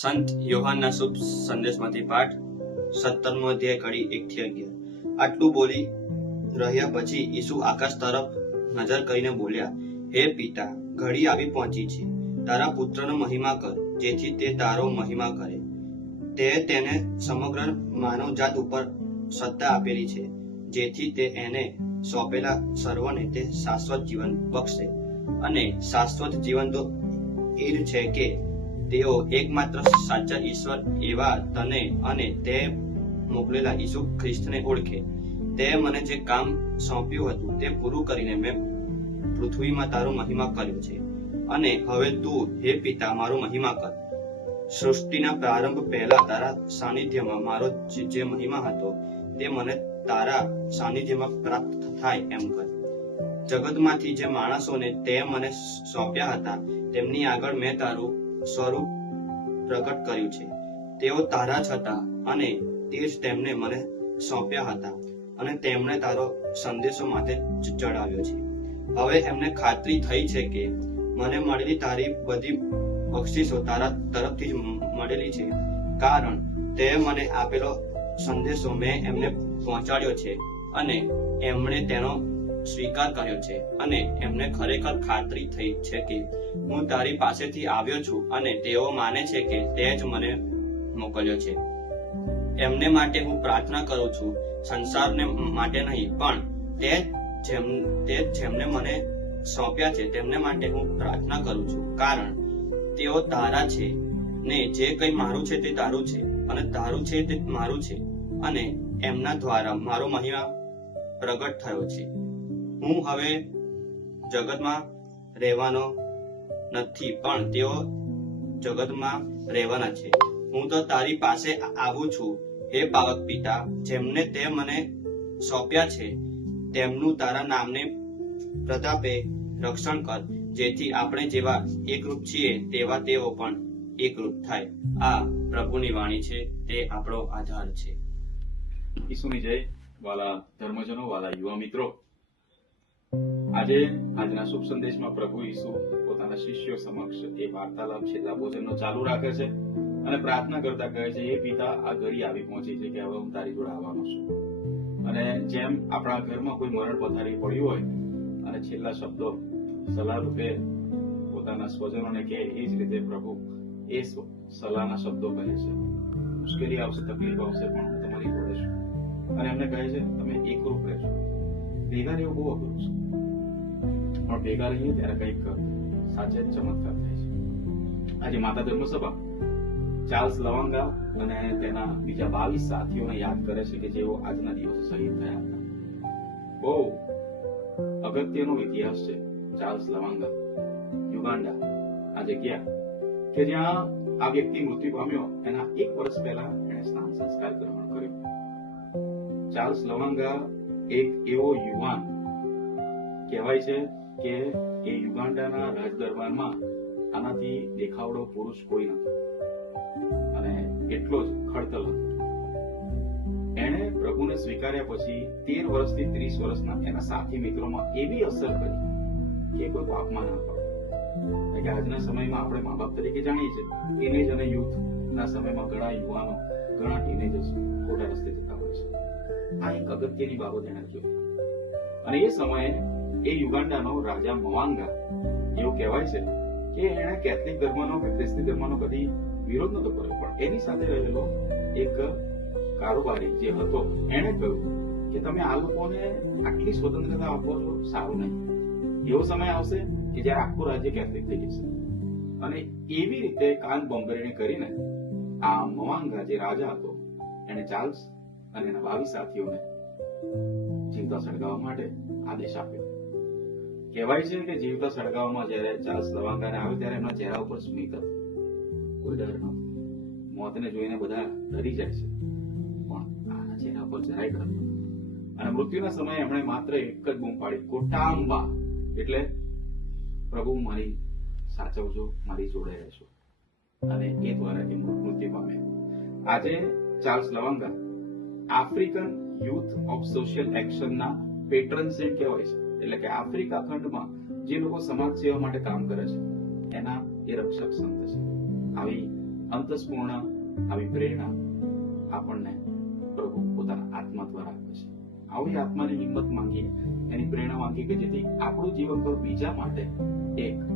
સંત યોહાનના શુભ સંદેશમાંથી પાઠ 17મો અધ્યાય કડી 1 થી 11। આટલું બોલી રહ્યા પછી ઈસુ આકાશ તરફ નજર કરીને બોલ્યા, હે પિતા, ઘડી આવી પહોંચી છે, તારા પુત્રનો મહિમા કર, જેથી તે તારો મહિમા કરે। તે તેને સમગ્ર માનવજાત ઉપર સત્તા આપેલી છે, જેથી તે એને સોંપેલા સર્વને તે શાશ્વત જીવન બક્ષે। અને શાશ્વત જીવન તો એ જ છે કે તેઓ એકમાત્ર સાચા ઈશ્વર એવા તને અને તે મોકલેલા ઈસુ ખ્રિસ્તને ઓળખે। તે મને જે કામ સોંપ્યું હતું તે પૂરું કરીને મેં પૃથ્વીમાં તારો મહિમા કર્યો છે, અને હવે તું હે પિતા મારો મહિમા કર। સૃષ્ટિના પ્રારંભ પહેલા તારા સાનિધ્યમાં મારો જે મહિમા હતો તે મને તારા સાનિધ્યમાં પ્રાપ્ત થાય એમ કર। જગતમાંથી જે માણસોને તે મને સોંપ્યા હતા તેમની આગળ મેં તારું સ્વરૂપ પ્રગટ કર્યું છે। તેઓ તારા જ હતા અને તે જ તેમને મને સોંપ્યા હતા, અને તેમણે તારો સંદેશો માટે ચડાવ્યો છે। હવે એમને ખાતરી થઈ છે કે મને મળેલી તારી બધી બક્ષિસો તારા તરફથી જ મળેલી છે, કારણ તે મને આપેલો સંદેશો મેં એમને પહોંચાડ્યો છે, અને એમણે તેનો સ્વીકાર કર્યો છે, અને એમને ખરેખર ખાતરી થઈ છે કે હું તારી પાસેથી આવ્યો છું, અને તેઓ માને છે કે તે જ મને મોકલ્યો છે। એમને માટે હું પ્રાર્થના કરું છું, સંસારને માટે નહીં, પણ તે જેમને મને સોંપ્યા છે તેમને માટે હું પ્રાર્થના કરું છું, કારણ તેઓ તારા છે ને જે કંઈ મારું છે તે તારું છે, અને તારું છે તે મારું છે, અને એમના દ્વારા મારો મહિમા પ્રગટ થયો છે। હું હવે જગતમાં રહેવાનો નથી, પણ તેઓ જગતમાં રહેવાના છે। હું તો તારી પાસે આવું છું, હે પાવક પિતા, જેમને તે મને સોંપ્યા છે તેમનું તારા નામને પ્રતાપે રક્ષણ કર, જેથી આપણે જેવા એકરૂપ છીએ તેવા તેઓ પણ એકરૂપ થાય। આ પ્રભુની વાણી છે, તે આપણો આધાર છે। ઈસુની જય। વાલા ધર્મજનો, વાલા યુવા મિત્રો, આજે આજના શુભ સંદેશમાં પ્રભુ ઈસુ પોતાના શિષ્યો સમક્ષ એ વાર્તાલાપ છેલ્લા ભોજનનો ચાલુ રાખે છે અને પ્રાર્થના કરતા કહે છે, હે પિતા, આ ઘડી આવી પહોંચી છે કે હવે હું તારી જોડે આવવાનો છું। અને જેમ આપણા ઘરમાં કોઈ મરણ પથારી પડ્યું હોય અને છેલ્લા શબ્દો સલાહ રૂપે પોતાના સ્વજનોને કહે, એ જ રીતે પ્રભુ એ સલાહના શબ્દો કહે છે, મુશ્કેલી આવશે, તકલીફ આવશે, પણ હું તમારી જોડે છું। અને એમને કહે છે, તમે એકરૂપ રહેશો। ભેગા રહેવું બહુ અઘરું છે, પણ ભેગા રહીએ ત્યારે કંઈક સાચે જ ચમત્કાર થાય છે। આજે માતા ધર્મસભા ચાર્લ્સ લવાંગા અને તેના બીજા 22 સાથીઓને યાદ કરે છે કે જેઓ આજના દિવસે શહીદ થયા હતા। બહુ અગત્યનો ઇતિહાસ છે ચાર્લ્સ લવાંગા, યુગાન્ડા આ જગ્યા કે જ્યાં આ વ્યક્તિ મૃત્યુ પામ્યો એના 1 વર્ષ પહેલા એણે સ્નાન સંસ્કાર ગ્રહણ કર્યો। ચાર્લ્સ લવાંગા એક એવો યુવાન કહેવાય છે કે એ યુગાન્ડાના રાજદરબારમાં આનાથી દેખાવડો પુરુષ કોઈ નહોતો, અને એટલો જ ખડતલ હતો। એણે પ્રભુને સ્વીકાર્યા પછી 13 વર્ષથી 30 વર્ષના એના સાથી મિત્રોમાં એવી અસર કરી કે કોઈ પાપમાં ના પડે। કે આજના સમયમાં આપણે મા બાપ તરીકે જાણીએ છીએ, ટીનેજ અને યુથના સમયમાં ઘણા યુવાનો, ઘણા ટીનેજર્સ ખોટા રસ્તે જતા હોય છે। આ એક અગત્યની બાબત એણે જોઈ, અને એ સમયે એ યુગાન્ડાનો રાજા મવાંગા, એવું કહેવાય છે કે એણે કેથલિક ધર્મનો કે ખ્રિસ્તી ધર્મનો કદી વિરોધ નતો કર્યો, પણ એની સાથે રહેલો એક કારોબારી જે હતો એણે કહ્યું કે તમે આ લોકોને આટલી સ્વતંત્રતા આપો છો, સારું નહીં। એવો સમય આવશે કે જ્યારે આખું રાજ્ય કેથલિક થઈ જશે। અને એવી રીતે કાન બંબરણી કરીને આ મવાંગા જે રાજા હતો એને ચાર્લ્સ અને એના 22 સાથીઓને જીવતા સળગાવવા માટે આદેશ આપ્યો। કહેવાય છે કે જીવતા સળગાવવામાં જ્યારે ચાર્લ્સ લવાંગાને આવે ત્યારે એમના ચહેરા ઉપર સ્મિત હતું, કોઈ ડર નહોતો। મોતને જોઈને બધા ડરી જાય છે, પણ આના ચહેરા પર જરાય ડર નહોતો। અને મૃત્યુના સમયે એમણે માત્ર એક જ બૂમ પાડી, કોટાંબા, એટલે પ્રભુ મારી સાચવજો, મારી જોડે રહેશો। અને એ દ્વારા એ મૃત્યુ પામ્યા। આજે Charles Lwanga African youth of social એક્શનના પેટ્રન સેન્ટ કહેવાય છે, એટલે કે આફ્રિકા ખંડમાં જે લોકો સમાજ સેવા માટે કામ કરે છે એના એ રક્ષક સંત છે। આવી અંતસ્પૂર્ણ આવી પ્રેરણા આપણને પ્રભુ પોતાના આત્મા દ્વારા આપે છે. આવી આત્માની હિંમત માંગીએ, એની પ્રેરણા માંગીએ કે જેથી આપણું જીવન પર બીજા માટે એક